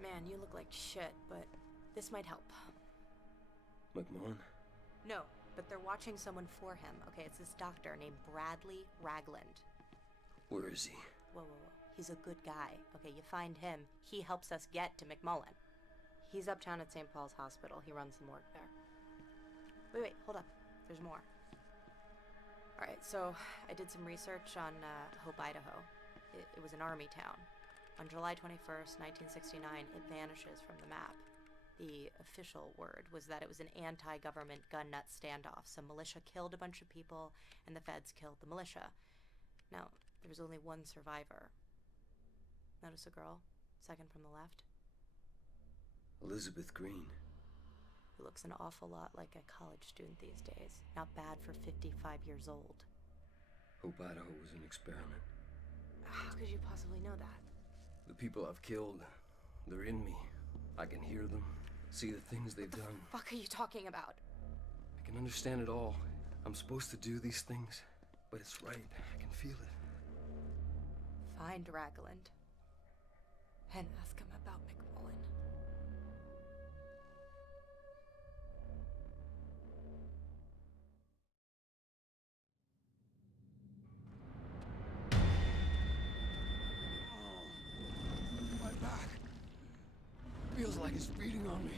Man, you look like shit, but this might help. McMullen? No, but they're watching someone for him. Okay, it's this doctor named Bradley Ragland. Where is he? Whoa. He's a good guy. Okay, you find him. He helps us get to McMullen. He's uptown at St. Paul's Hospital. He runs the morgue there. Wait, hold up. There's more. Alright, so I did some research on Hope, Idaho. It was an army town. On July 21st, 1969, it vanishes from the map. The official word was that it was an anti-government gun nut standoff. Some militia killed a bunch of people, and the feds killed the militia. Now, there's only one survivor. Notice a girl, second from the left? Elizabeth Green. Who looks an awful lot like a college student these days. Not bad for 55 years old. Hope, Idaho was an experiment. How could you possibly know that? The people I've killed, they're in me. I can hear them, see the things they've done. What the fuck are you talking about? I can understand it all. I'm supposed to do these things, but it's right. I can feel it. Find Ragland and ask him about McMullen. My back feels like it's beating on me.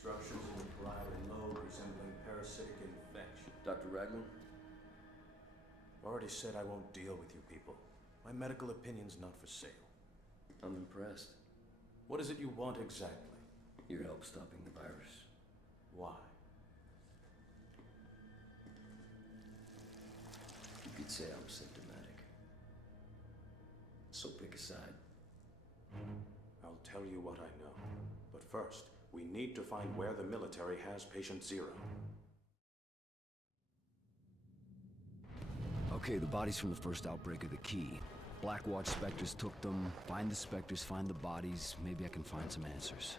Structures in the parietal lobe resembling parasitic infection. Dr. Ragland? Already said I won't deal with you people. My medical opinion's not for sale. I'm impressed. What is it you want exactly? Your help stopping the virus. Why? You could say I'm symptomatic. So pick a side. I'll tell you what I know. But first, we need to find where the military has Patient Zero. Okay, the bodies from the first outbreak are the key. Blackwatch Spectres took them. Find the Spectres, find the bodies. Maybe I can find some answers.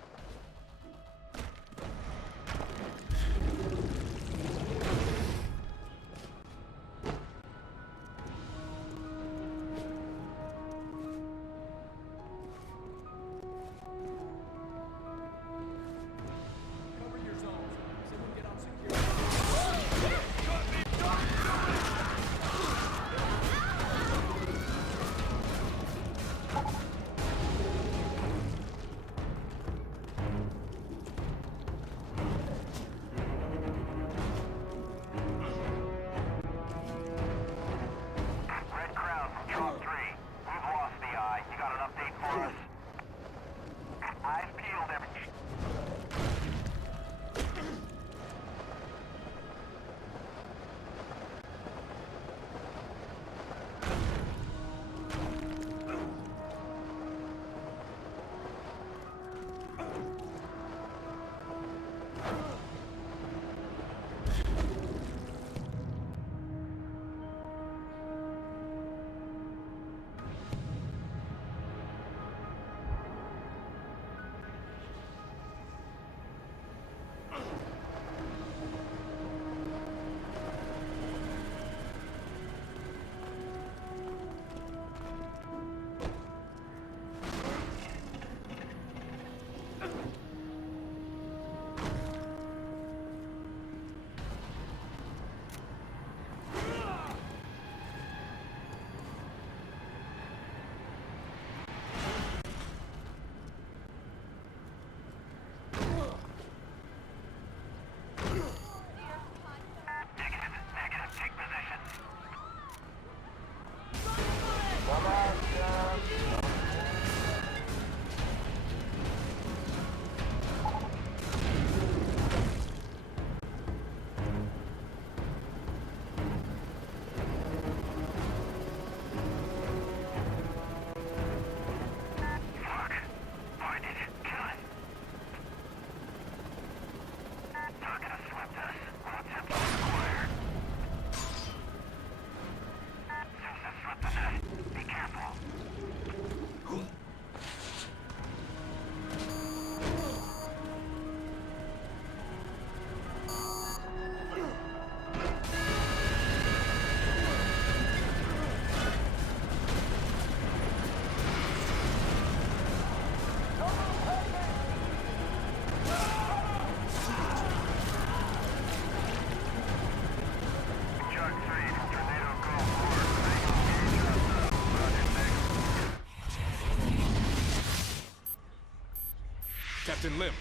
Captain Lim.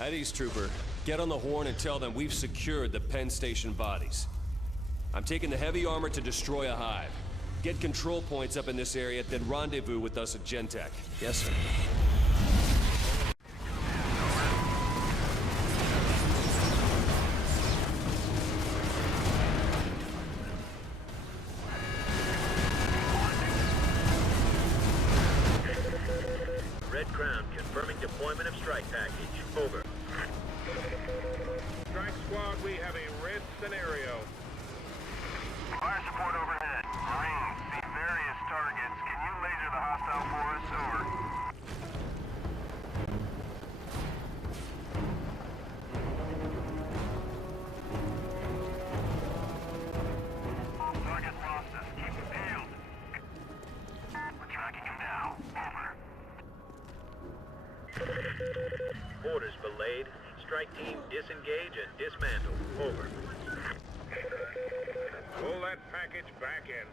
At East Trooper, get on the horn and tell them we've secured the Penn Station bodies. I'm taking the heavy armor to destroy a hive. Get control points up in this area, then rendezvous with us at Gentech. Yes, sir. Red Crown confirming deployment of strike package. Over. Strike squad, we have a red scenario. Fire support overhead. Marines, see various targets. Can you laser the hostile for us? Over. Target lost us. Keep them peeled. We're tracking him now. Over. Orders belayed. Strike team disengage and dismantle. Over. Pull that package back in.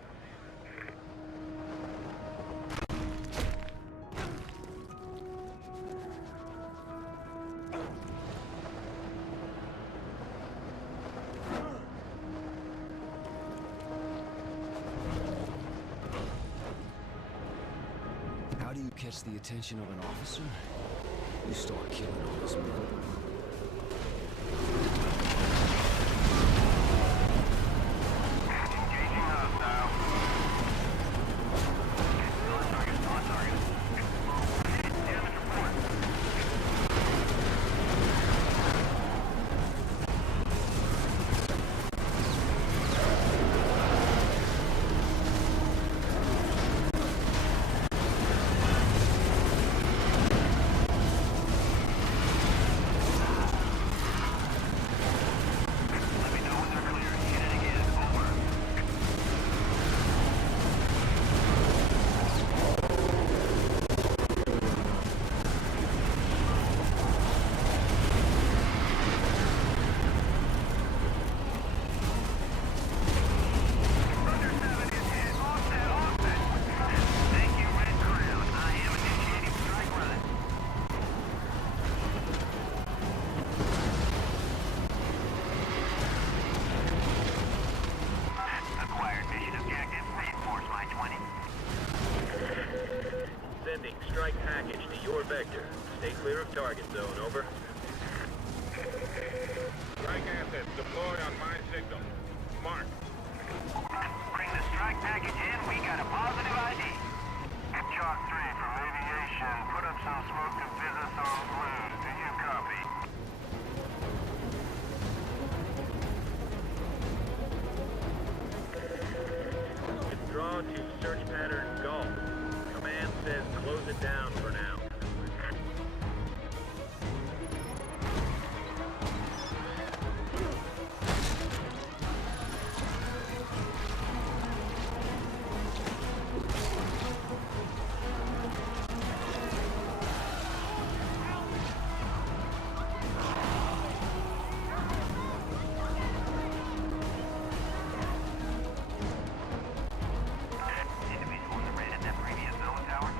How do you catch the attention of an officer? You start killing all his men. Engaging hostile. Still on target. Damage report. Let me know when they're clear. Hit it again. Over. Thunder 7 is hit. Offset, offset. Thank you, Red Crown. I am initiating strike run. Acquired mission objective. Reinforce my 20. Sending strike package to your vector. Stay clear of target zone. Over. Strike assets deployed on my signal. Mark. Bring the strike package in. We got a positive ID. Chalk 3 from aviation. Put up some smoke and business on blues. Do you copy? Withdraw to search pattern golf. Command says close it down for now. Individual in the raid at that previous zone tower.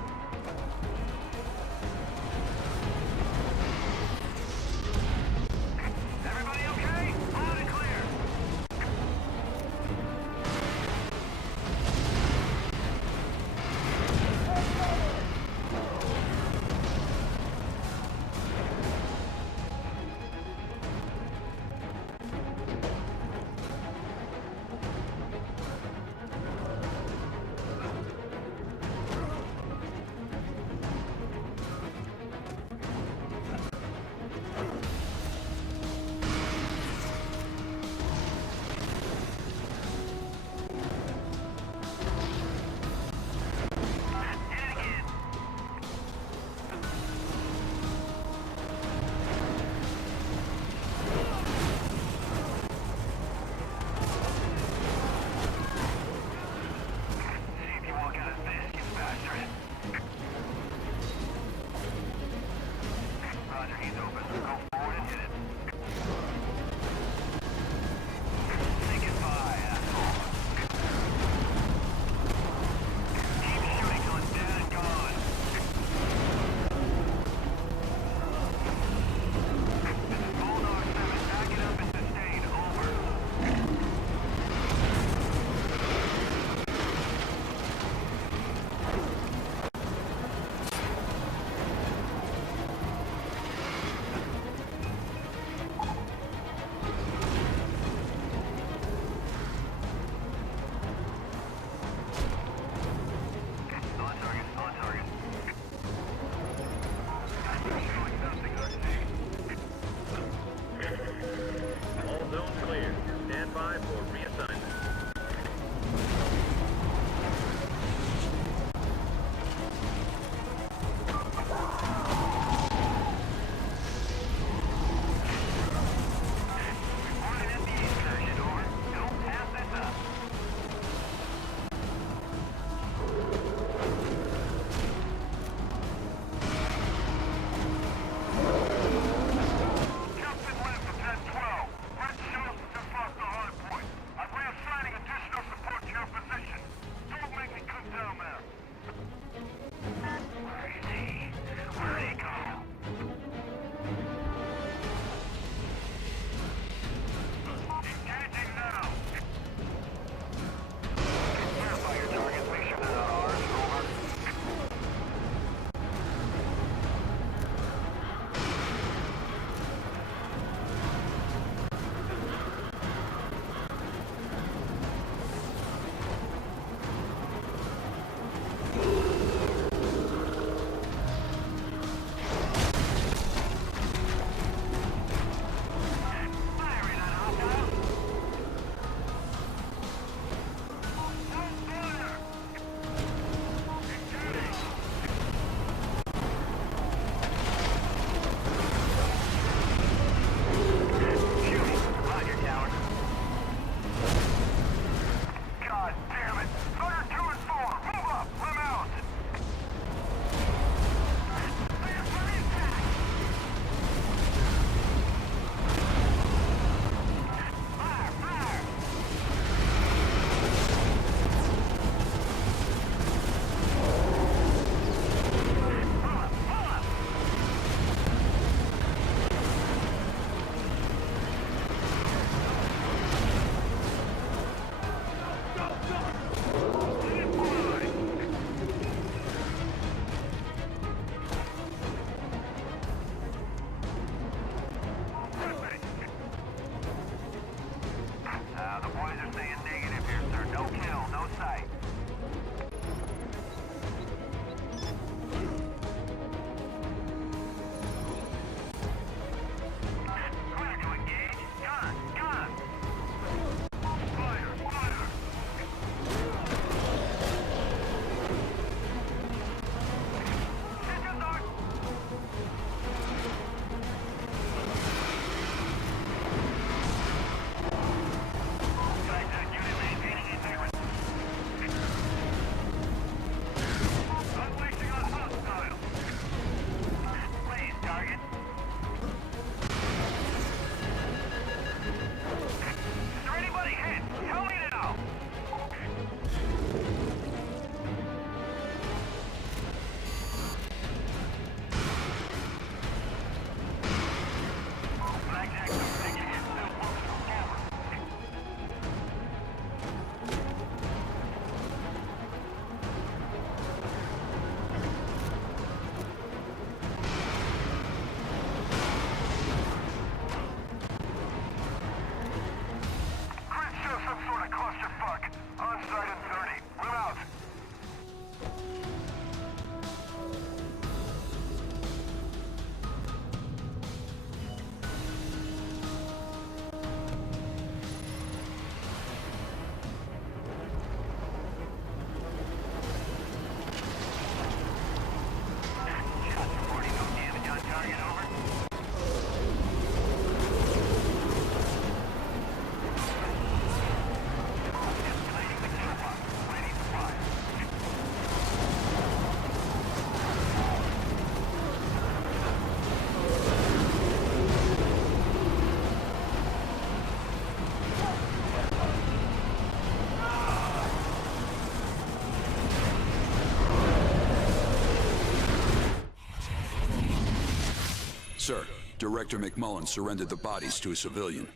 sir. Director McMullen surrendered the bodies to a civilian.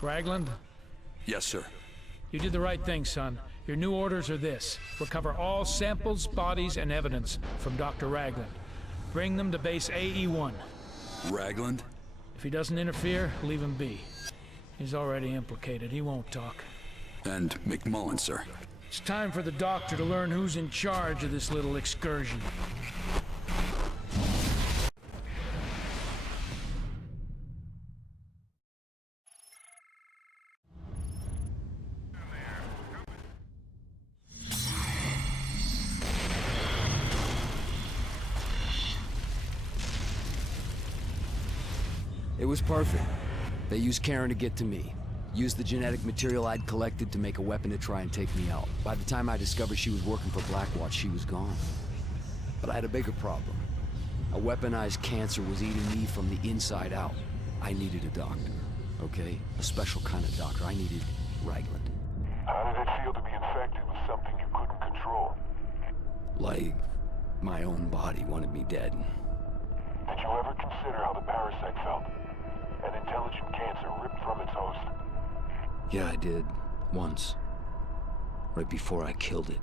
Ragland, Yes, sir. you did the right thing, son. Your new orders are this. Recover all samples, bodies, and evidence from Dr. Ragland. Bring them to base AE-1. Ragland? If he doesn't interfere, leave him be. He's already implicated. He won't talk. And McMullen, sir. It's time for the doctor to learn who's in charge of this little excursion. It was perfect. They used Karen to get to me. Used the genetic material I'd collected to make a weapon to try and take me out. By the time I discovered she was working for Blackwatch, she was gone. But I had a bigger problem. A weaponized cancer was eating me from the inside out. I needed a doctor, okay? A special kind of doctor. I needed Ragland. How did it feel to be infected with something you couldn't control? Like, my own body wanted me dead. Did you ever consider how the parasite felt? An intelligent cancer ripped from its host. Yeah, I did. Once. Right before I killed it.